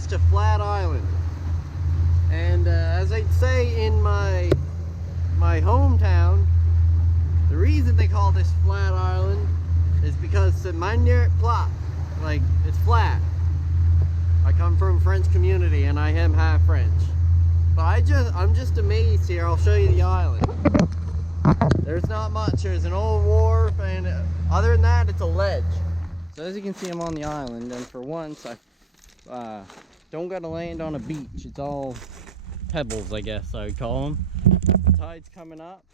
us to Flat Island. And as I'd say in my hometown, the reason they call this Flat Island is because the manière plat, like it's flat. I come from a French community and I am half French. But I'm just amazed here. I'll show you the island. There's not much. There's an old wharf, and other than that, it's a ledge. So as you can see, I'm on the island, and for once, I don't got to land on a beach. It's all pebbles, I guess I would call them. The tide's coming up,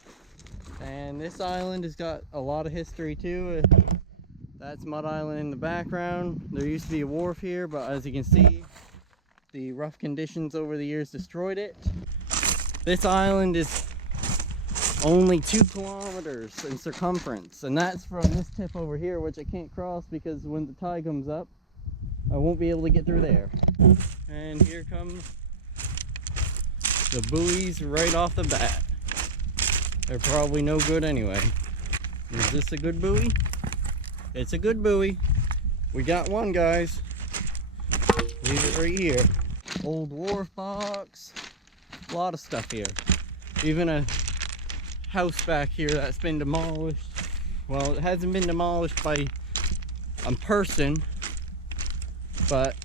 and this island has got a lot of history too. That's Mud Island in the background. There used to be a wharf here, but as you can see, the rough conditions over the years destroyed it. This island is only 2 kilometers in circumference, and that's from this tip over here, which I can't cross because when the tide comes up, I won't be able to get through there. And here comes the buoys right off the bat. They're probably no good anyway. Is this a good buoy? It's a good buoy. We got one, guys. Leave it right here. Old wharf box. A lot of stuff here. Even a house back here that's been demolished. Well, it hasn't been demolished by a person, but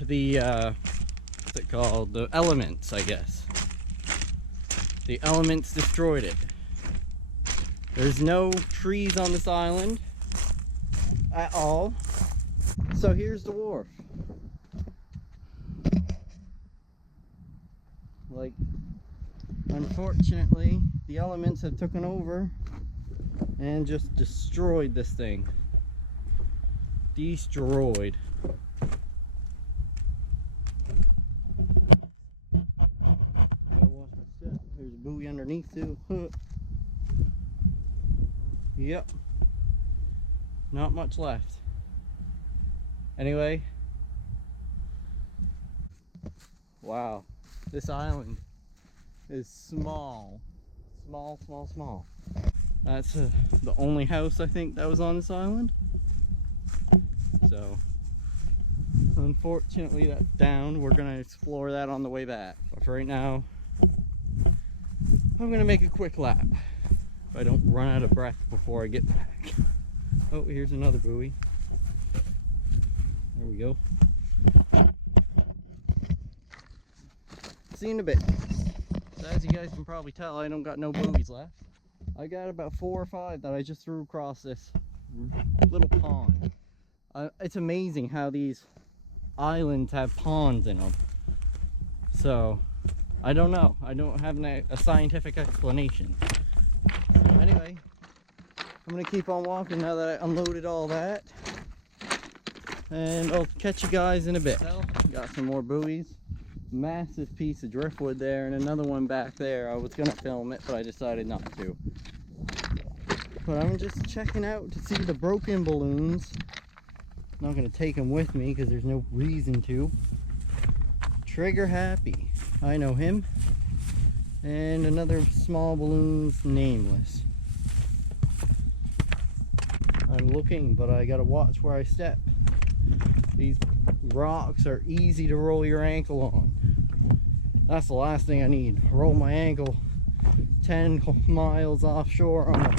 the what's it called? The elements, I guess. The elements destroyed it. There's no trees on this island at all. So here's the wharf. Like, unfortunately, the elements have taken over and just destroyed this thing. Destroyed. Gotta watch my step. There's a buoy underneath too. Yep. Not much left. Anyway. Wow. This island is small. Small. That's the only house I think that was on this island. So, unfortunately that's down. We're gonna explore that on the way back. But for right now, I'm gonna make a quick lap. If I don't run out of breath before I get back. Oh, here's another buoy. There we go. See you in a bit. So as you guys can probably tell, I don't got no buoys left. I got about 4 or 5 that I just threw across this little pond. It's amazing how these islands have ponds in them. So, I don't know. I don't have a scientific explanation. So anyway, I'm going to keep on walking now that I unloaded all that. And I'll catch you guys in a bit. Got some more buoys. Massive piece of driftwood there and another one back there. I was gonna film it, but I decided not to. But I'm just checking out to see the broken balloons. Not gonna take them with me because there's no reason to. Trigger Happy, I know him. And another small balloon's nameless. I'm looking, but I gotta watch where I step. These rocks are easy to roll your ankle on. That's the last thing I need. Roll my ankle 10 miles offshore on an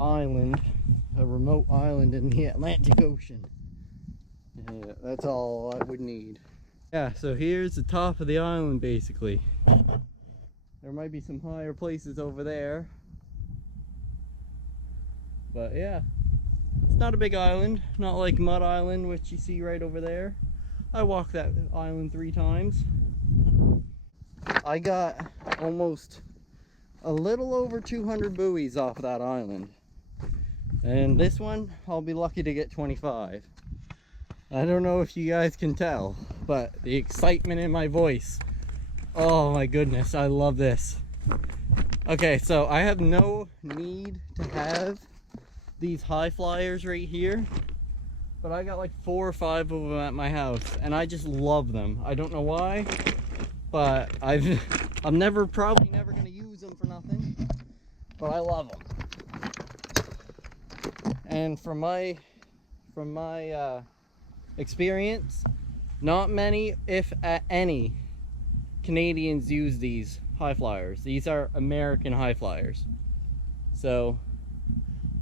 island, a remote island in the Atlantic Ocean. Yeah, that's all I would need. Yeah, so here's the top of the island basically. There might be some higher places over there. But yeah. It's not a big island, not like Mud Island, which you see right over there. I walked that island 3 times. I got almost a little over 200 buoys off that island. And this one, I'll be lucky to get 25. I don't know if you guys can tell, but the excitement in my voice. Oh my goodness, I love this. Okay, so I have no need to have these high flyers right here, but I got like 4 or 5 of them at my house and I just love them. I don't know why, but I'm probably never gonna use them for nothing, but I love them. And from my experience, Not many, if any, Canadians use these high flyers. These are American high flyers. So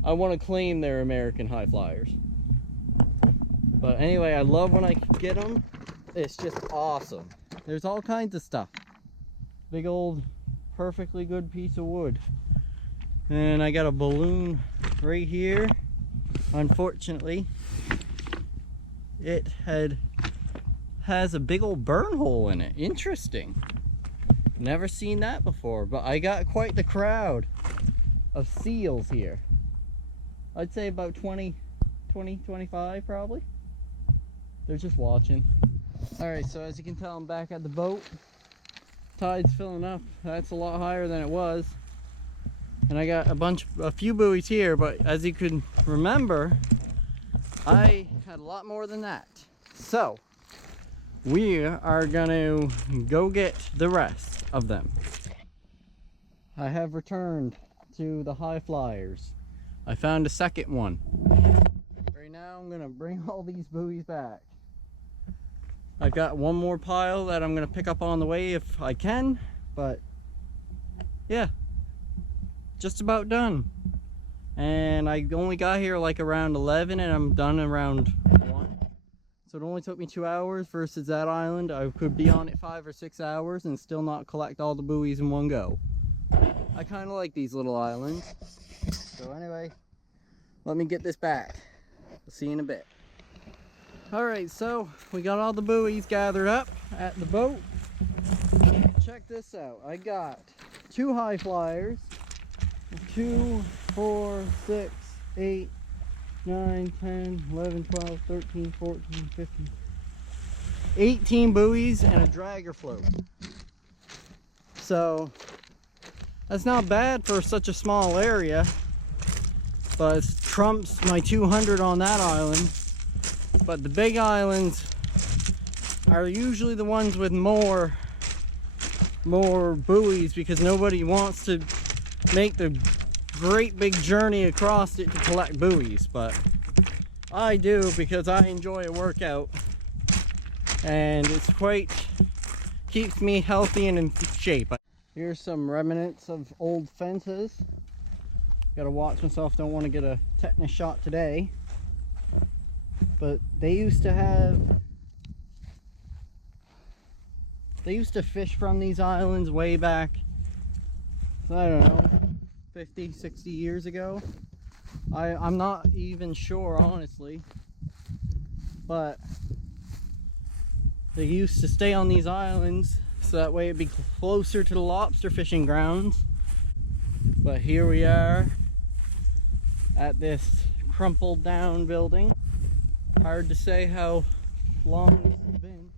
I want to claim they're American high flyers. But anyway, I love when I get them. It's just awesome. There's all kinds of stuff. Big old perfectly good piece of wood. And I got a balloon right here. Unfortunately, it has a big old burn hole in it. Interesting. Never seen that before, but I got quite the crowd of seals here. I'd say about 20, 25 probably. They're just watching. Alright, so as you can tell, I'm back at the boat. Tide's filling up. That's a lot higher than it was. And I got a few buoys here, but as you can remember, I had a lot more than that. So we are gonna go get the rest of them. I have returned to the high flyers. I found a second one. Right now I'm gonna bring all these buoys back. I've got one more pile that I'm gonna pick up on the way if I can, but yeah, just about done. And I only got here like around 11 and I'm done around 1. So it only took me 2 hours versus that island. I could be on it 5 or 6 hours and still not collect all the buoys in one go. I kind of like these little islands. So anyway, let me get this back. I'll see you in a bit. Alright, so we got all the buoys gathered up at the boat. Check this out. I got 2 high flyers. 2, 4, 6, 8, 9, 10, 11, 12, 13, 14, 15, 18 buoys and a dragger float. So that's not bad for such a small area, but it trumps my 200 on that island. But the big islands are usually the ones with more buoys because nobody wants to make the great big journey across it to collect buoys, but I do because I enjoy a workout and it's keeps me healthy and in shape. Here's some remnants of old fences. Gotta watch myself, don't want to get a tetanus shot today. But they used to fish from these islands way back, I don't know, 50, 60 years ago. I'm not even sure, honestly, but they used to stay on these islands so that way it'd be closer to the lobster fishing grounds. But here we are at this crumpled down building. Hard to say how long this has been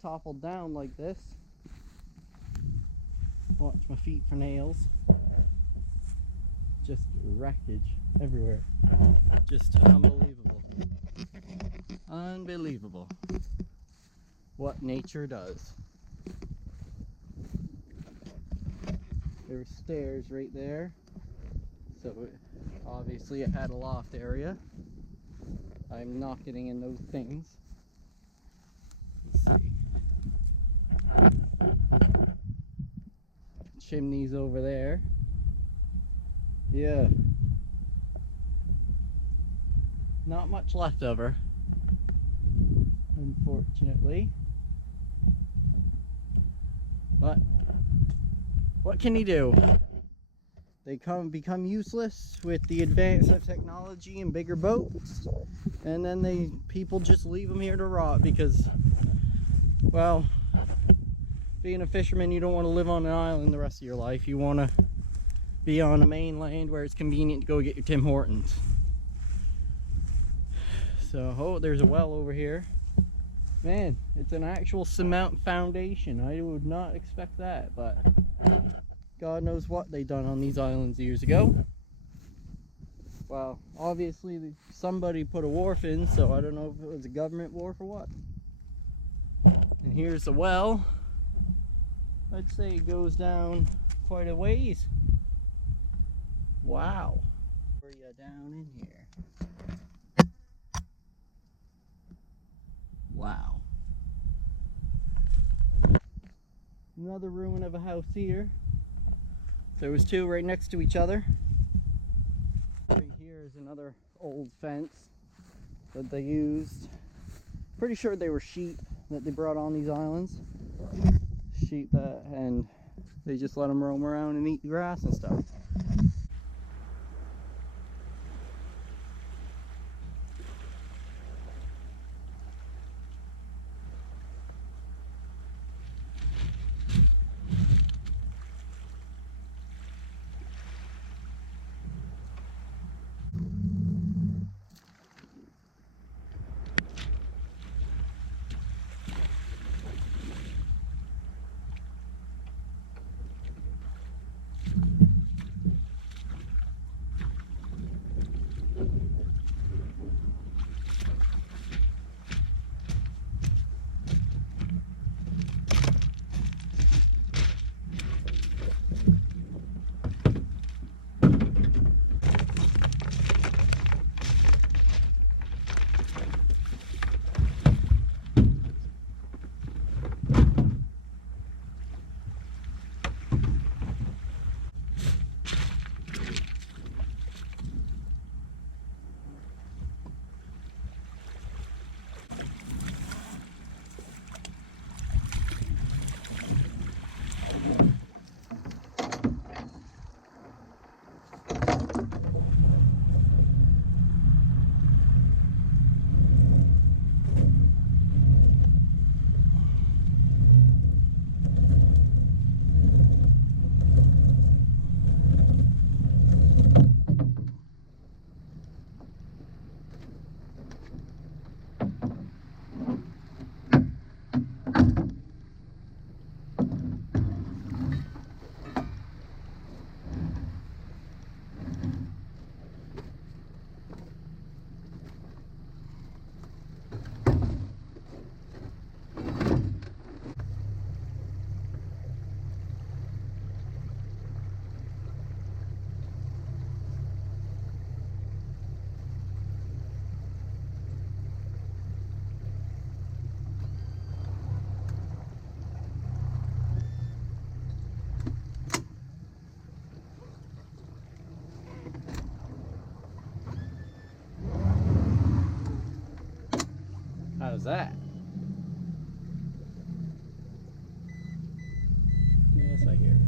toppled down like this. Watch my feet for nails. Just wreckage everywhere. Just unbelievable. Unbelievable what nature does. There's stairs right there. So obviously it had a loft area. I'm not getting in those things. Let's see. Chimneys over there. Yeah. Not much left of her, unfortunately. But what can you do? They become useless with the advance of technology and bigger boats, and then people just leave them here to rot because, well, being a fisherman, you don't want to live on an island the rest of your life. You want to be on a mainland where it's convenient to go get your Tim Hortons. So, oh, there's a well over here. Man, it's an actual cement foundation. I would not expect that, but God knows what they done on these islands years ago. Well, obviously somebody put a wharf in, so I don't know if it was a government wharf or what. And here's the well. I'd say it goes down quite a ways. Wow. Where you down in here? Wow. Another ruin of a house here. There was two right next to each other. Right here is another old fence that they used. Pretty sure they were sheep that they brought on these islands. Sheep and they just let them roam around and eat grass and stuff. How's that? Yes, I hear it.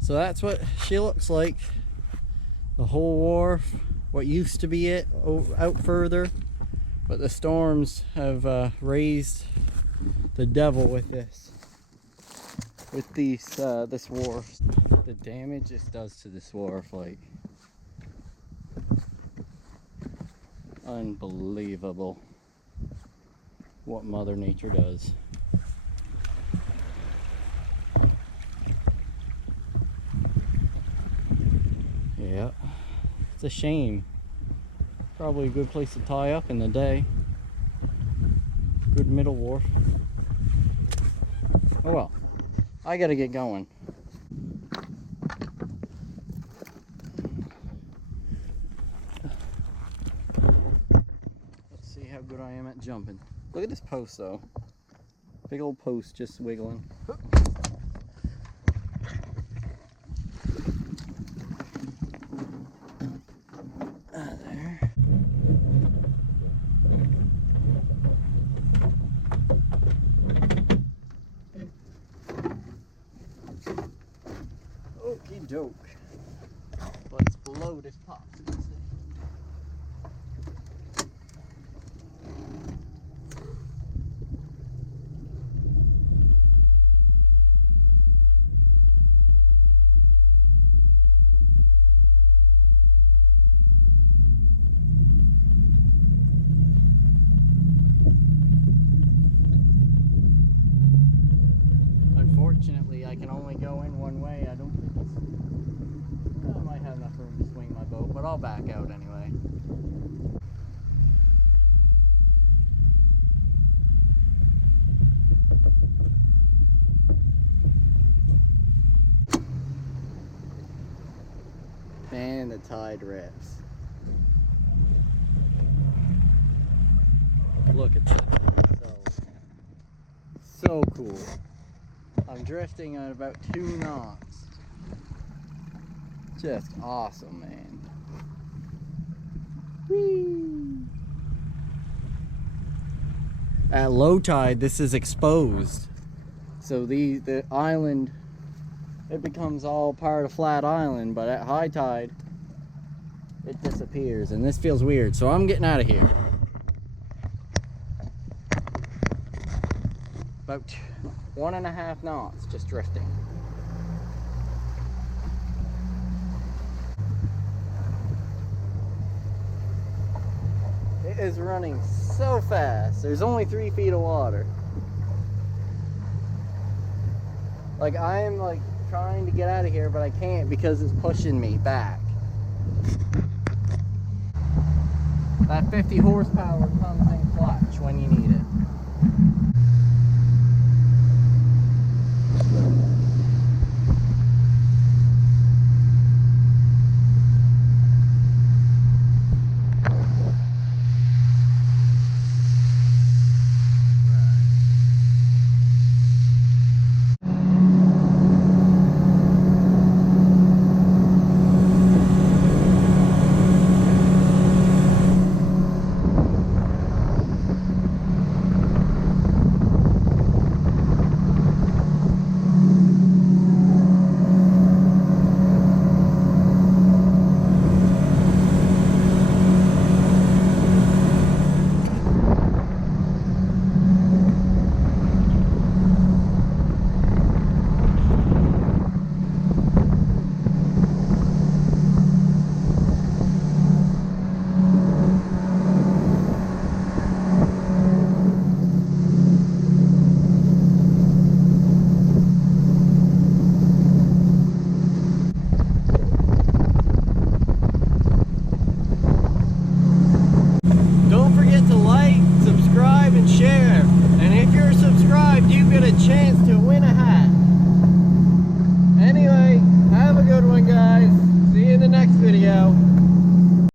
So that's what she looks like. The whole wharf, what used to be it, out further. But the storms have raised the devil with this. With these, this wharf. The damage this does to this wharf, like, unbelievable what Mother Nature does. Yeah, it's a shame. Probably a good place to tie up in the day. Good middle wharf. Oh well, I gotta get going. Let's see how good I am at jumping. Look at this post though. Big old post just wiggling. There. Okie doke. Let's blow this pop. Unfortunately, I can only go in one way. I don't I might have enough room to swing my boat, but I'll back out anyway. Man, the tide rips. Look at this. So cool. I'm drifting at about 2 knots. Just awesome, man. Whee! At low tide, this is exposed. So the island, it becomes all part of flat island, but at high tide, it disappears, and this feels weird. So I'm getting out of here. About 1.5 knots, just drifting. It is running so fast. There's only 3 feet of water. Like, I am like trying to get out of here, but I can't because it's pushing me back. That 50 horsepower comes in clutch when you need it. Chance to win a hat. Anyway, have a good one, guys. See you in the next video.